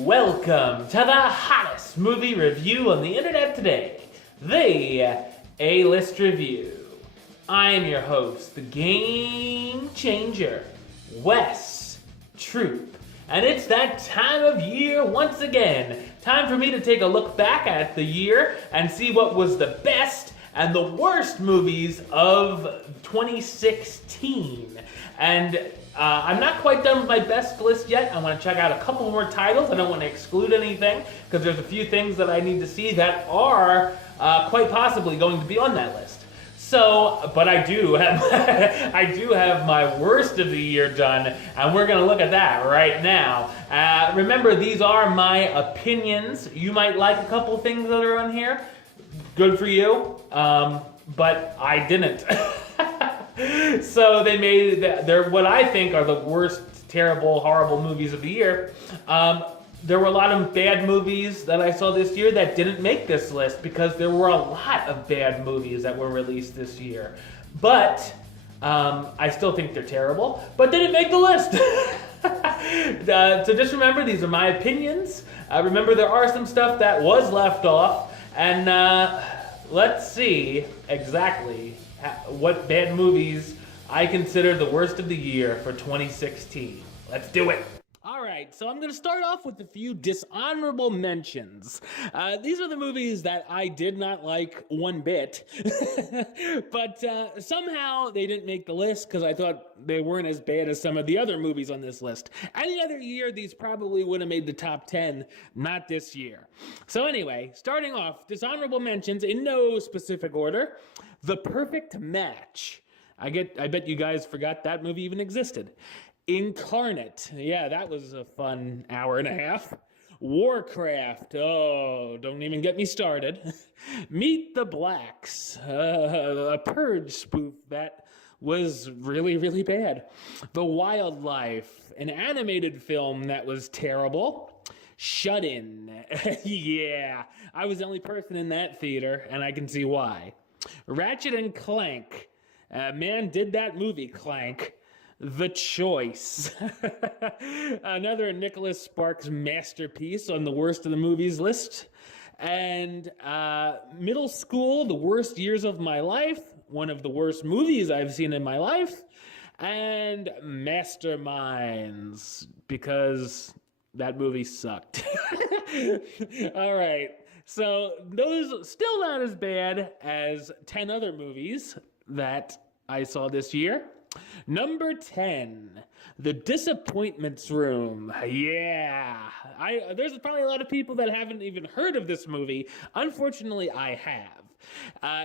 Welcome to the hottest movie review on the internet today, the A-List Review. I am your host, the Game Changer, Wes Troop. And it's that time of year once again. Time for me to take a look back at the year and see what was the best and the worst movies of 2016. And I'm not quite done with my best list yet. I want to check out a couple more titles. I don't want to exclude anything because there's a few things that I need to see that are quite possibly going to be on that list. So, but I do have I do have my worst of the year done, and we're gonna look at that right now. Remember, these are my opinions. You might like a couple things that are on here. Good for you, but I didn't. So they made they're what I think are the worst, terrible, horrible movies of the year. There were a lot of bad movies that I saw this year that didn't make this list because there were a lot of bad movies that were released this year. But I still think they're terrible, but didn't make the list. So just remember, these are my opinions. Remember, there are some stuff that was left off, and let's see exactly what bad movies I consider the worst of the year for 2016. Let's do it. All right, so I'm going to start off with a few dishonorable mentions. These are the movies that I did not like one bit, but somehow they didn't make the list because I thought they weren't as bad as some of the other movies on this list. Any other year, these probably would have made the top 10, not this year. So anyway, starting off, dishonorable mentions in no specific order. The Perfect Match. I bet you guys forgot that movie even existed. Incarnate. Yeah, that was a fun hour and a half. Warcraft. Oh, don't even get me started. Meet the Blacks. A Purge spoof that was really, really bad. The Wildlife. An animated film that was terrible. Shut In. Yeah, I was the only person in that theater, and I can see why. Ratchet and Clank. Man, did that movie, Clank. The Choice. Another Nicholas Sparks masterpiece on the worst of the movies list. And Middle School, The Worst Years of My Life. One of the worst movies I've seen in my life. And Masterminds, because that movie sucked. All right. So those still not as bad as 10 other movies that I saw this year. Number 10, The Disappointments Room. Yeah, there's probably a lot of people that haven't even heard of this movie. Unfortunately, I have.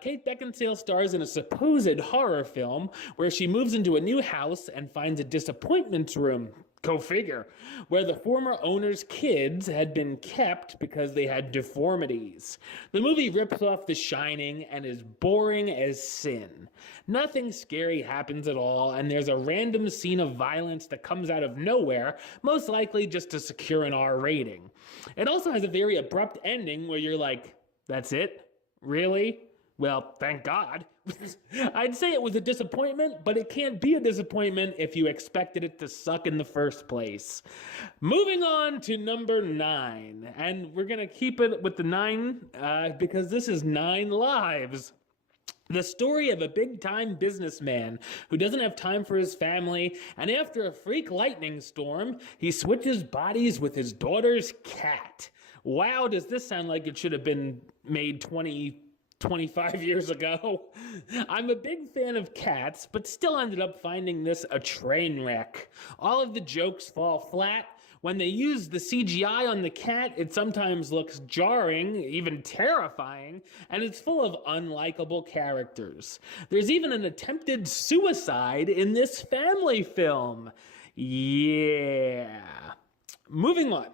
Kate Beckinsale stars in a supposed horror film where she moves into a new house and finds a disappointments room. Go figure, where the former owner's kids had been kept because they had deformities. The movie rips off The Shining and is boring as sin. Nothing scary happens at all, and there's a random scene of violence that comes out of nowhere, most likely just to secure an R rating. It also has a very abrupt ending where you're like, that's it? Really? Well, thank God. I'd say it was a disappointment, but it can't be a disappointment if you expected it to suck in the first place. Moving on to number 9, and we're going to keep it with the 9 because this is 9 Lives. The story of a big-time businessman who doesn't have time for his family, and after a freak lightning storm, he switches bodies with his daughter's cat. Wow, does this sound like it should have been made 25 years ago. I'm a big fan of Cats, but still ended up finding this a train wreck. All of the jokes fall flat. When they use the CGI on the cat, it sometimes looks jarring, even terrifying, and it's full of unlikable characters. There's even an attempted suicide in this family film. Yeah. Moving on.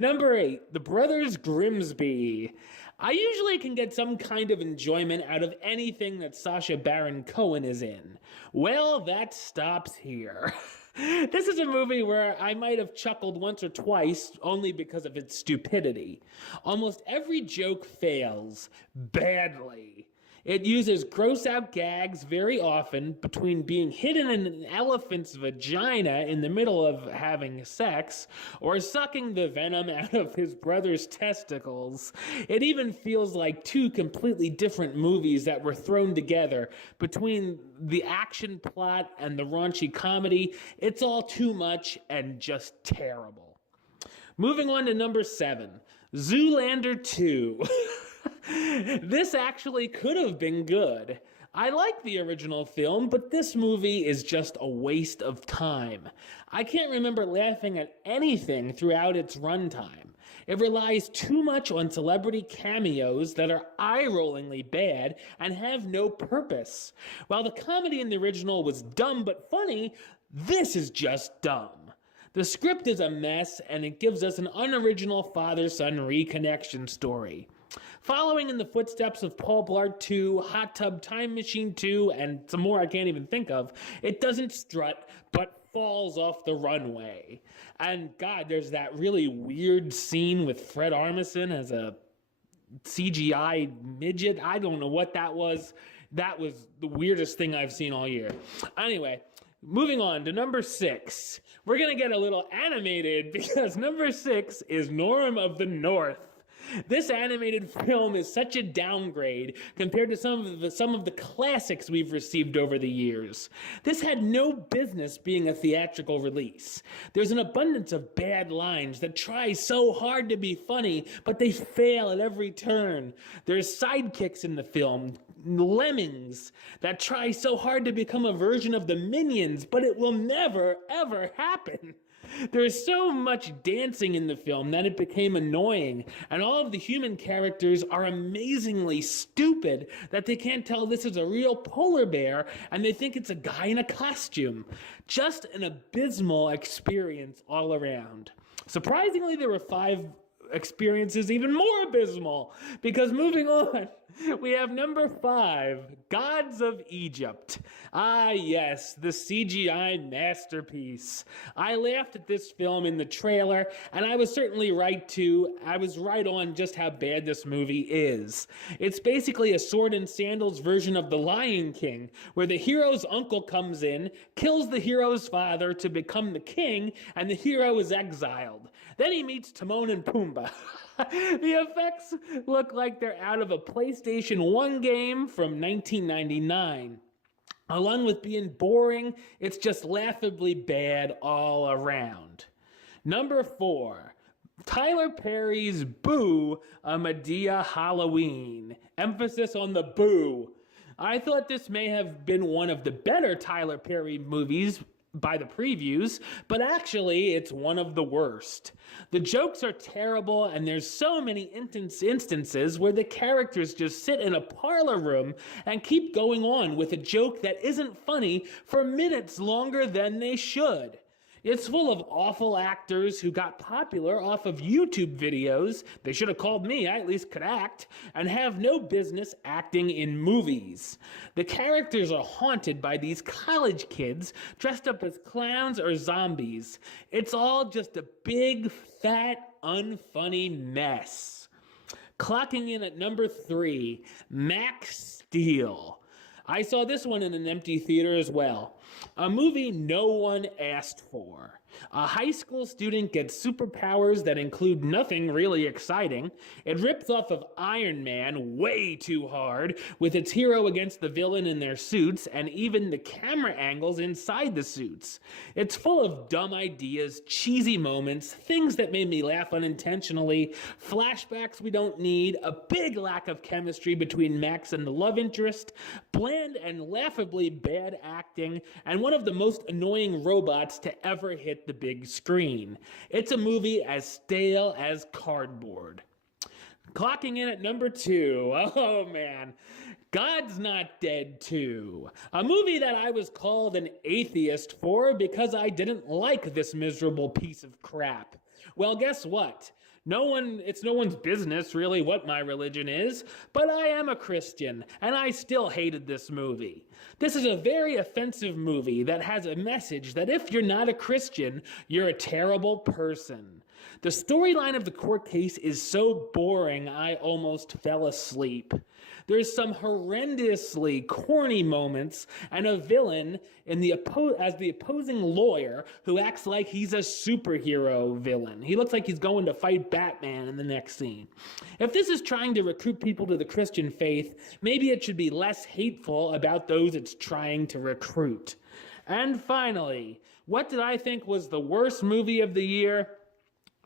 Number 8, The Brothers Grimsby. I usually can get some kind of enjoyment out of anything that Sacha Baron Cohen is in. Well, that stops here. This is a movie where I might have chuckled once or twice only because of its stupidity. Almost every joke fails badly. It uses gross out gags very often between being hidden in an elephant's vagina in the middle of having sex or sucking the venom out of his brother's testicles. It even feels like two completely different movies that were thrown together between the action plot and the raunchy comedy. It's all too much and just terrible. Moving on to number 7, Zoolander 2. This actually could have been good. I like the original film, but this movie is just a waste of time. I can't remember laughing at anything throughout its runtime. It relies too much on celebrity cameos that are eye-rollingly bad and have no purpose. While the comedy in the original was dumb but funny, this is just dumb. The script is a mess, and it gives us an unoriginal father-son reconnection story. Following in the footsteps of Paul Blart 2, Hot Tub Time Machine 2, and some more I can't even think of, it doesn't strut, but falls off the runway. And God, there's that really weird scene with Fred Armisen as a CGI midget. I don't know what that was. That was the weirdest thing I've seen all year. Anyway, moving on to number 6. We're going to get a little animated because number 6 is Norm of the North. This animated film is such a downgrade compared to some of the classics we've received over the years. This had no business being a theatrical release. There's an abundance of bad lines that try so hard to be funny, but they fail at every turn. There's sidekicks in the film, lemmings, that try so hard to become a version of the Minions, but it will never, ever happen. There's so much dancing in the film that it became annoying, and all of the human characters are amazingly stupid that they can't tell this is a real polar bear and they think it's a guy in a costume. Just an abysmal experience all around. Surprisingly, there were 5 experiences even more abysmal, because moving on, we have number 5, Gods of Egypt. Ah, yes, the CGI masterpiece. I laughed at this film in the trailer, and I was certainly right too. I was right on just how bad this movie is. It's basically a sword and sandals version of The Lion King, where the hero's uncle comes in, kills the hero's father to become the king, and the hero is exiled. Then he meets Timon and Pumbaa. The effects look like they're out of a PlayStation 1 game from 1999. Along with being boring, it's just laughably bad all around. Number 4, Tyler Perry's Boo! A Madea Halloween. Emphasis on the boo. I thought this may have been one of the better Tyler Perry movies by the previews, but actually it's one of the worst. The jokes are terrible, and there's so many instances where the characters just sit in a parlor room and keep going on with a joke that isn't funny for minutes longer than they should. It's full of awful actors who got popular off of YouTube videos. They should have called me, I at least could act, and have no business acting in movies. The characters are haunted by these college kids dressed up as clowns or zombies. It's all just a big, fat, unfunny mess. Clocking in at number 3, Max Steel. I saw this one in an empty theater as well. A movie no one asked for. A high school student gets superpowers that include nothing really exciting. It rips off of Iron Man way too hard, with its hero against the villain in their suits, and even the camera angles inside the suits. It's full of dumb ideas, cheesy moments, things that made me laugh unintentionally, flashbacks we don't need, a big lack of chemistry between Max and the love interest, bland and laughably bad acting, and one of the most annoying robots to ever hit the big screen. It's a movie as stale as cardboard. Clocking in at number 2, oh man, God's Not Dead 2. A movie that I was called an atheist for because I didn't like this miserable piece of crap. Well, guess what? It's no one's business, really, what my religion is, but I am a Christian, and I still hated this movie. This is a very offensive movie that has a message that if you're not a Christian, you're a terrible person. The storyline of the court case is so boring I almost fell asleep. There's some horrendously corny moments and a villain as the opposing lawyer who acts like he's a superhero villain. He looks like he's going to fight Batman in the next scene. If this is trying to recruit people to the Christian faith, maybe it should be less hateful about those it's trying to recruit. And finally, what did I think was the worst movie of the year?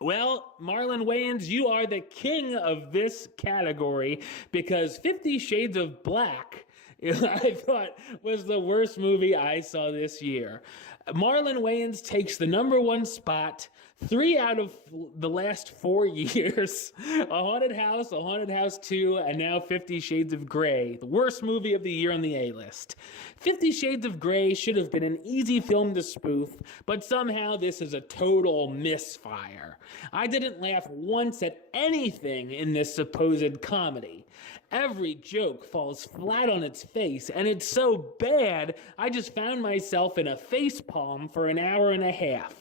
Well, Marlon Wayans, you are the king of this category because 50 Shades of Black, I thought, was the worst movie I saw this year. Marlon Wayans takes the number one spot 3 out of the last 4 years. A Haunted House 2, and now 50 Shades of Grey, the worst movie of the year on the A-list. 50 Shades of Grey should have been an easy film to spoof, but somehow this is a total misfire. I didn't laugh once at anything in this supposed comedy. Every joke falls flat on its face, and it's so bad, I just found myself in a facepalm for an hour and a half.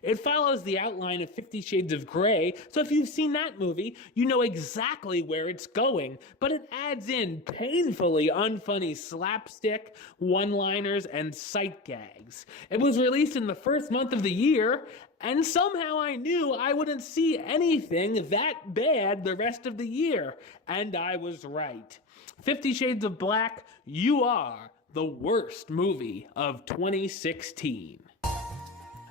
It follows the outline of 50 Shades of Grey, so if you've seen that movie, you know exactly where it's going, but it adds in painfully unfunny slapstick, one-liners, and sight gags. It was released in the first month of the year, and somehow I knew I wouldn't see anything that bad the rest of the year, and I was right. 50 Shades of Black, you are the worst movie of 2016.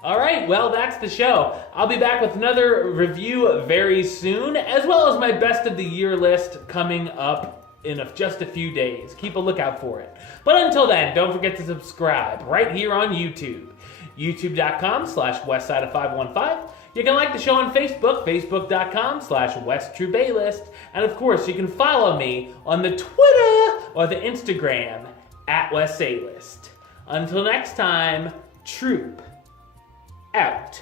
All right, well, that's the show. I'll be back with another review very soon, as well as my best of the year list coming up in just a few days. Keep a lookout for it. But until then, don't forget to subscribe right here on YouTube. YouTube.com/Westside of 515. You can like the show on Facebook, Facebook.com/WestTrueBaylist. And of course, you can follow me on the Twitter or the Instagram @WestAlist. Until next time, Troop out.